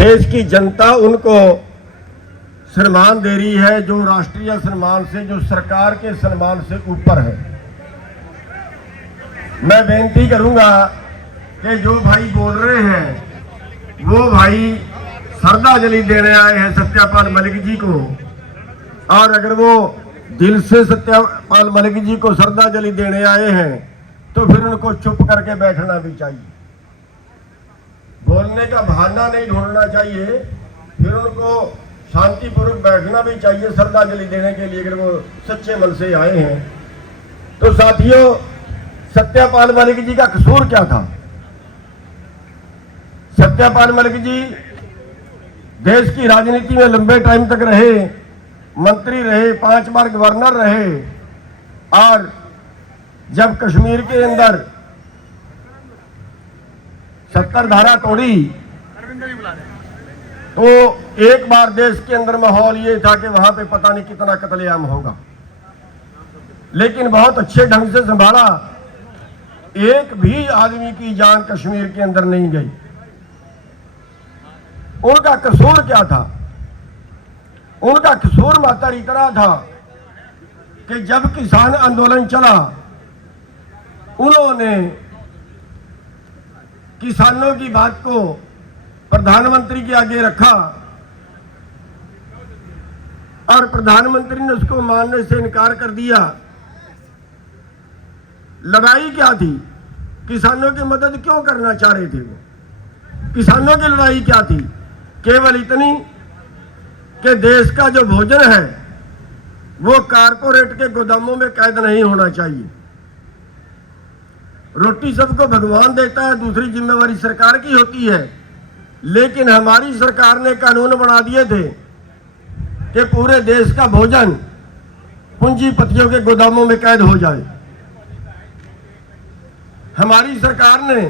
देश की जनता उनको सम्मान दे रही है जो राष्ट्रीय सम्मान से, जो सरकार के सम्मान से ऊपर है। मैं बेनती करूंगा कि जो भाई बोल रहे हैं वो भाई श्रद्धांजलि देने आए हैं सत्यपाल मलिक जी को, और अगर वो दिल से सत्यपाल मलिक जी को श्रद्धांजलि देने आए हैं तो फिर उनको चुप करके बैठना भी चाहिए, बोलने का बहाना नहीं ढूंढना चाहिए, फिर उनको शांतिपूर्वक बैठना भी चाहिए श्रद्धांजलि देने के लिए, अगर वो सच्चे मन से आए हैं। तो साथियों, सत्यपाल मलिक जी का कसूर क्या था? सत्यपाल मलिक जी देश की राजनीति में लंबे टाइम तक रहे, मंत्री रहे, 5 बार गवर्नर रहे, और जब कश्मीर के अंदर 70 धारा तोड़ी तो एक बार देश के अंदर माहौल ये था कि वहां पे पता नहीं कितना कत्लेआम होगा, लेकिन बहुत अच्छे ढंग से संभाला। एक भी आदमी की जान कश्मीर के अंदर नहीं गई। उनका कसूर क्या था? उनका कसूर मात्र इतना था कि जब किसान आंदोलन चला, उन्होंने किसानों की बात को प्रधानमंत्री के आगे रखा और प्रधानमंत्री ने उसको मानने से इनकार कर दिया। लड़ाई क्या थी? किसानों की मदद क्यों करना चाह रहे थे वो? किसानों की लड़ाई क्या थी? केवल इतनी कि देश का जो भोजन है वो कारपोरेट के गोदामों में कैद नहीं होना चाहिए। रोटी सबको भगवान देता है, दूसरी जिम्मेवारी सरकार की होती है, लेकिन हमारी सरकार ने कानून बना दिए थे कि पूरे देश का भोजन पूंजीपतियों के गोदामों में कैद हो जाए। हमारी सरकार ने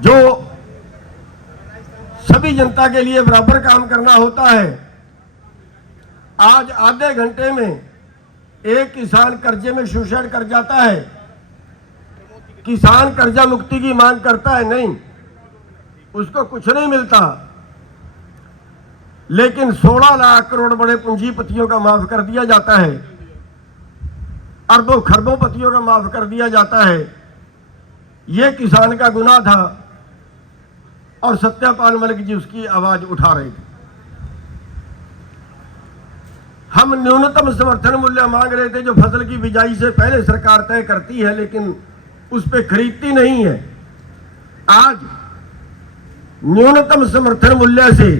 जो सभी जनता के लिए बराबर काम करना होता है, आज आधे घंटे में एक किसान कर्जे में सुसाइड कर जाता है। किसान कर्जा मुक्ति की मांग करता है, नहीं, उसको कुछ नहीं मिलता, लेकिन 16 लाख करोड़ बड़े पूंजीपतियों का माफ कर दिया जाता है, अरबों खरबों पतियों का माफ कर दिया जाता है। यह किसान का गुनाह था और सत्यपाल मलिक जी उसकी आवाज उठा रहे थे। हम न्यूनतम समर्थन मूल्य मांग रहे थे जो फसल की बिजाई से पहले सरकार तय करती है, लेकिन उस पर खरीदती नहीं है। आज न्यूनतम समर्थन मूल्य से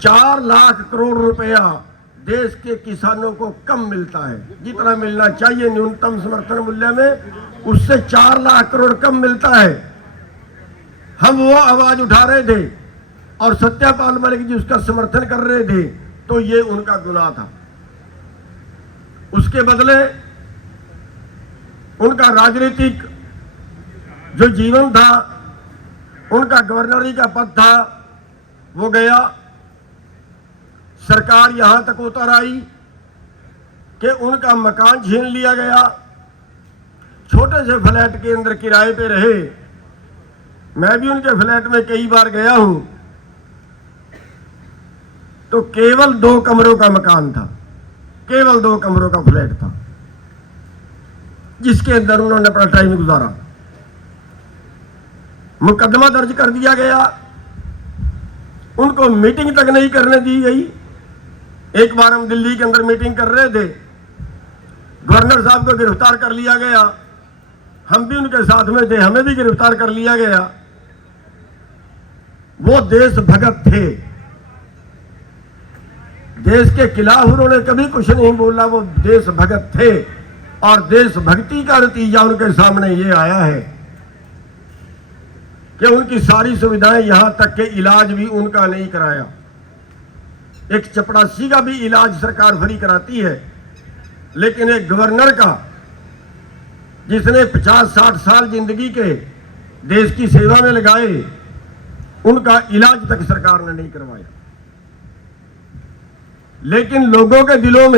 4 लाख करोड़ रुपया देश के किसानों को कम मिलता है। जितना मिलना चाहिए न्यूनतम समर्थन मूल्य में, उससे 4 लाख करोड़ कम मिलता है। हम वो आवाज उठा रहे थे और सत्यपाल मलिक जी उसका समर्थन कर रहे थे, तो ये उनका गुनाह था। उसके बदले उनका राजनीतिक जो जीवन था, उनका गवर्नरी का पद था, वो गया। सरकार यहां तक उतर आई कि उनका मकान छीन लिया गया। छोटे से फ्लैट के अंदर किराए पे रहे। मैं भी उनके फ्लैट में कई बार गया हूं, तो केवल 2 कमरों का मकान था, केवल 2 कमरों का फ्लैट था, जिसके अंदर उन्होंने अपना टाइम गुजारा। मुकदमा दर्ज कर दिया गया, उनको मीटिंग तक नहीं करने दी गई। एक बार हम दिल्ली के अंदर मीटिंग कर रहे थे, गवर्नर साहब को गिरफ्तार कर लिया गया। हम भी उनके साथ में थे, हमें भी गिरफ्तार कर लिया गया। वो देशभक्त थे, देश के खिलाफ उन्होंने कभी कुछ नहीं बोला। वो देशभक्त थे और देशभक्ति का नतीजा उनके सामने ये आया है कि उनकी सारी सुविधाएं, यहां तक के इलाज भी उनका नहीं कराया। एक चपरासी का भी इलाज सरकार फ्री कराती है, लेकिन एक गवर्नर का, जिसने 50-60 साल जिंदगी के देश की सेवा में लगाए, उनका इलाज तक सरकार ने नहीं करवाया। लेकिन लोगों के दिलों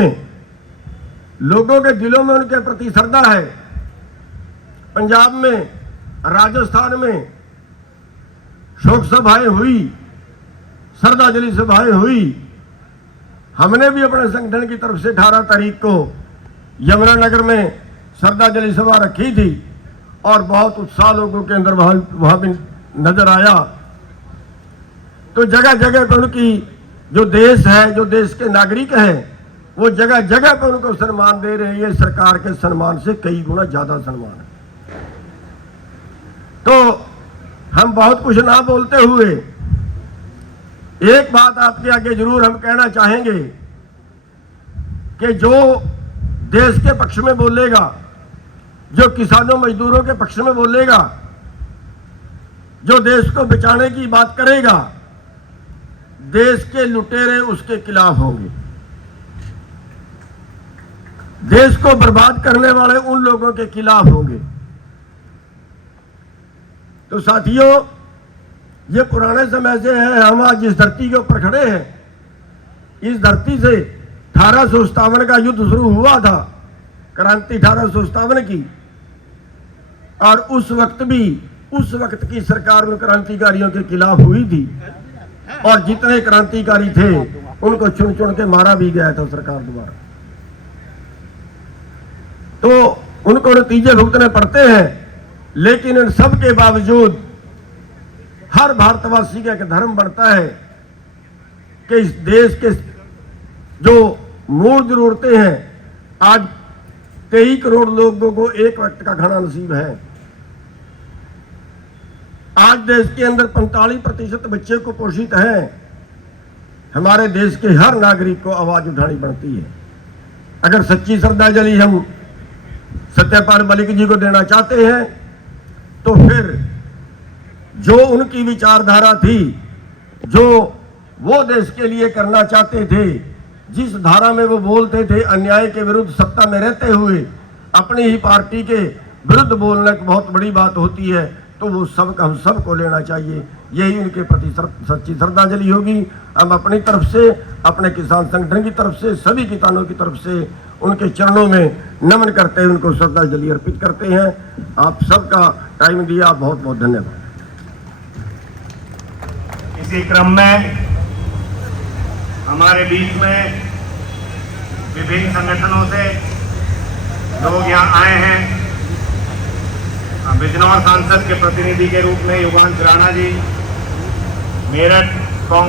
में उनके प्रति श्रद्धा है। पंजाब में, राजस्थान में शोक सभाएं हुई, श्रद्धांजलि सभाएं हुई। हमने भी अपने संगठन की तरफ से 18 तारीख को यमुनानगर में श्रद्धांजलि सभा रखी थी और बहुत उत्साह लोगों के अंदर वहां भी नजर आया। तो जगह जगह पर उनकी जो देश है, जो देश के नागरिक हैं, वो जगह जगह पर उनको सम्मान दे रहे हैं। ये सरकार के सम्मान से कई गुना ज्यादा सम्मान है। तो हम बहुत कुछ ना बोलते हुए एक बात आपके आगे जरूर हम कहना चाहेंगे कि जो देश के पक्ष में बोलेगा, जो किसानों मजदूरों के पक्ष में बोलेगा, जो देश को बचाने की बात करेगा, देश के लुटेरे उसके खिलाफ होंगे। देश को बर्बाद करने वाले उन लोगों के खिलाफ होंगे। तो साथियों, ये पुराने समय से है, हम आज जिस धरती के ऊपर खड़े हैं, इस धरती से 1857 का युद्ध शुरू हुआ था, क्रांति 1857 की। और उस वक्त की सरकार में क्रांतिकारियों के खिलाफ हुई थी और जितने क्रांतिकारी थे उनको चुन चुन के मारा भी गया था सरकार द्वारा। तो उनको नतीजे भुगतने पड़ते हैं, लेकिन इन सब के बावजूद हर भारतवासी का एक धर्म बनता है कि इस देश के जो मूल जरूरतें हैं, आज 23 करोड़ लोगों को एक वक्त का खाना नसीब है। आज देश के अंदर 45% बच्चे कुपोषित हैं। हमारे देश के हर नागरिक को आवाज उठानी पड़ती है। अगर सच्ची श्रद्धांजलि हम सत्यपाल मलिक जी को देना चाहते हैं तो फिर जो उनकी विचारधारा थी, जो वो देश के लिए करना चाहते थे, जिस धारा में वो बोलते थे, अन्याय के विरुद्ध सत्ता में रहते हुए अपनी ही पार्टी के विरुद्ध बोलना एक बहुत बड़ी बात होती है। तो वो सबका हम सबको लेना चाहिए। यही उनके प्रति सच्ची श्रद्धांजलि होगी। हम अपनी तरफ से, अपने किसान संगठन की तरफ से, सभी किसानों की तरफ से उनके चरणों में नमन करते हैं, उनको श्रद्धांजलि अर्पित करते हैं। आप सबका टाइम दिया, बहुत बहुत धन्यवाद। इसी क्रम में हमारे बीच में विभिन्न संगठनों से लोग यहाँ आए हैं। बिजनौर सांसद के प्रतिनिधि के रूप में युगांश राणा जी, मेरठ